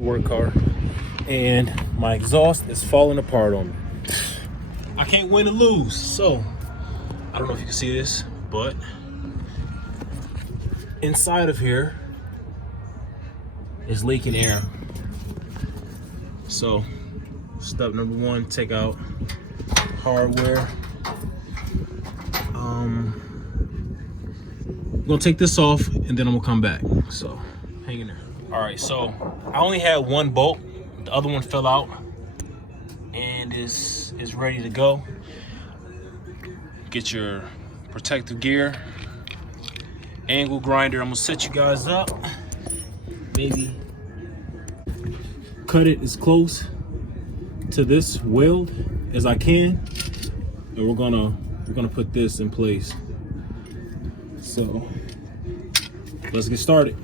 work car, and my exhaust is falling apart on me. I can't win or lose, so I don't know if you can see this, but inside of here is leaking air. So step number one, take out hardware. I'm gonna take this off and then I'm gonna come back, so hang in there. All right, so I only had one bolt, the other one fell out and is ready to go. Get your protective gear, angle grinder. I'm gonna set you guys up, maybe cut it as close to this weld as I can, and we're gonna put this in place. So let's get started.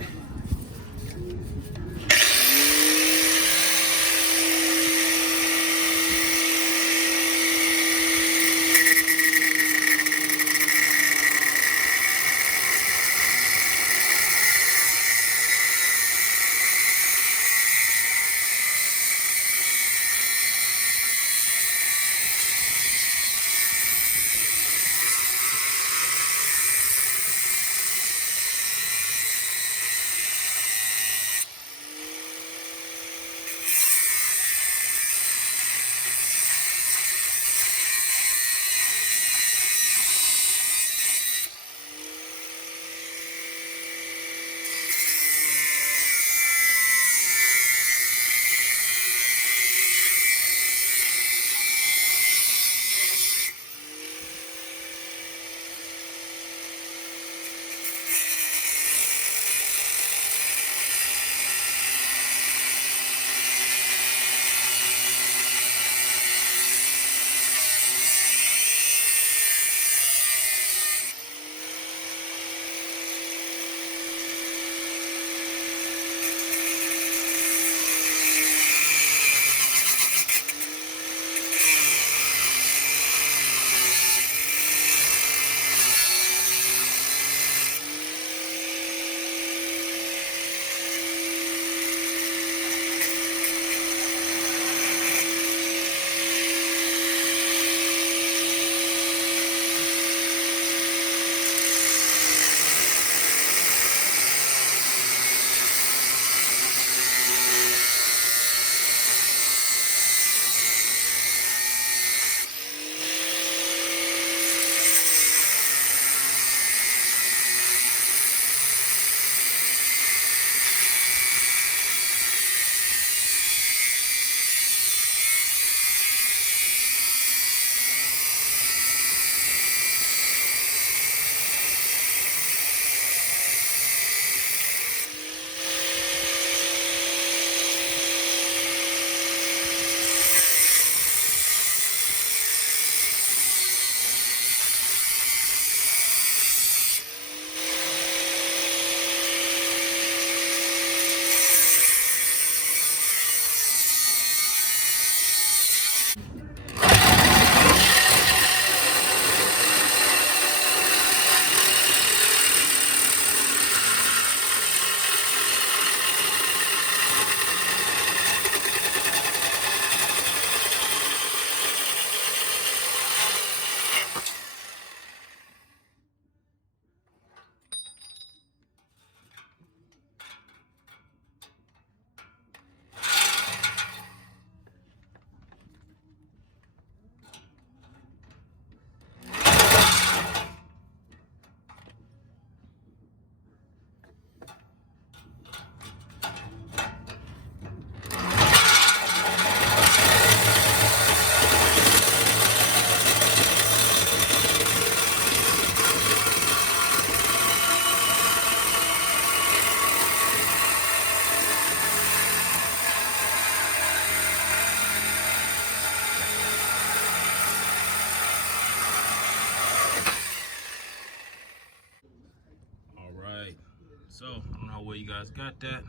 So I don't know how well you guys got that.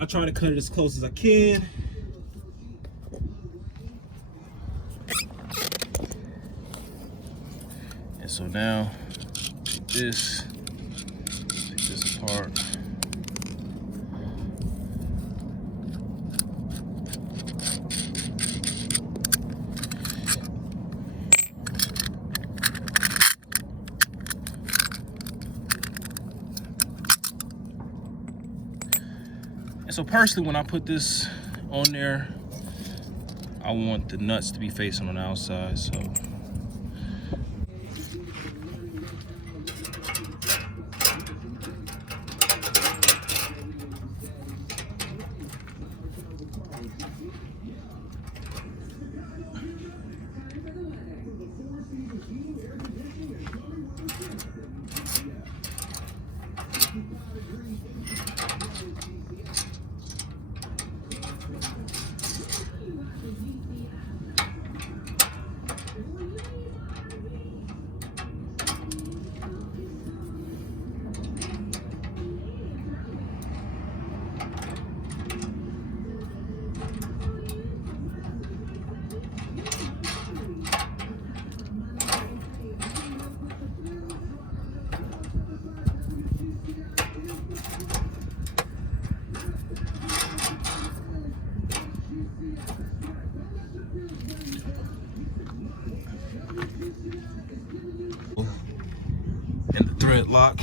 I try to cut it as close as I can. And so now take this apart. And so personally, when I put this on there, I want the nuts to be facing on the outside, so. And the thread lock,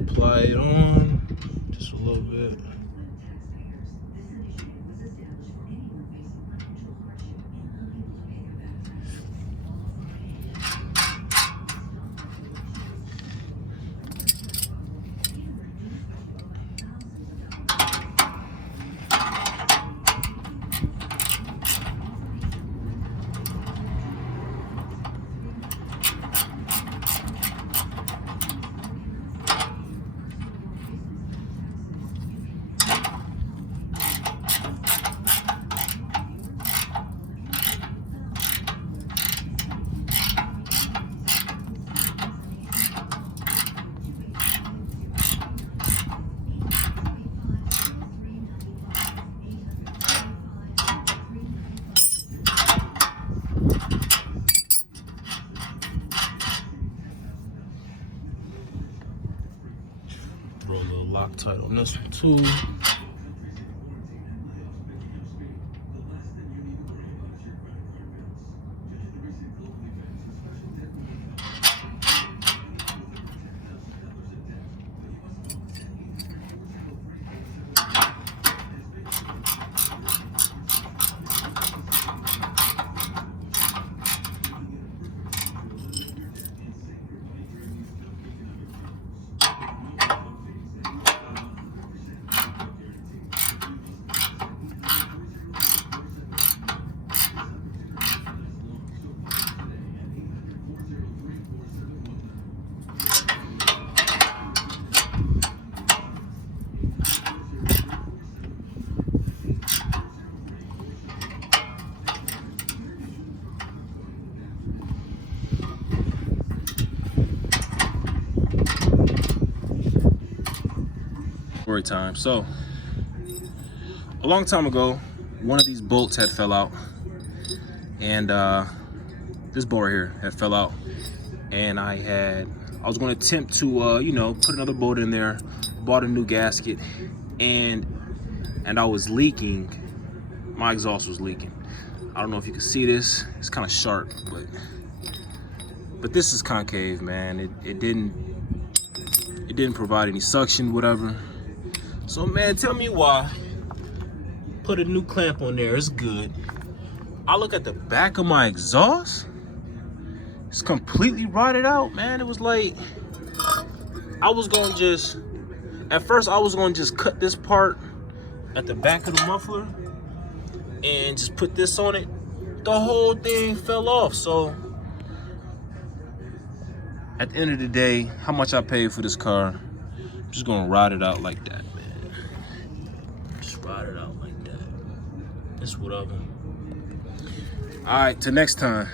apply it on just a little bit. Throw a little Loctite on this one too. Story time. So a long time ago, one of these bolts had fell out, and this bolt right here had fell out, and I was going to attempt to you know, put another bolt in there, bought a new gasket, and I was leaking. My exhaust was leaking. I don't know if you can see this. It's kind of sharp, but this is concave, man. It didn't provide any suction, whatever. So man, tell me why. Put a new clamp on there, it's good. I look at the back of my exhaust, it's completely rotted out, man. It was like, at first I was gonna just cut this part at the back of the muffler and just put this on it. The whole thing fell off. So at the end of the day, how much I paid for this car, I'm just gonna ride it out like that, man. Just ride it out like that. It's whatever. All right, till next time.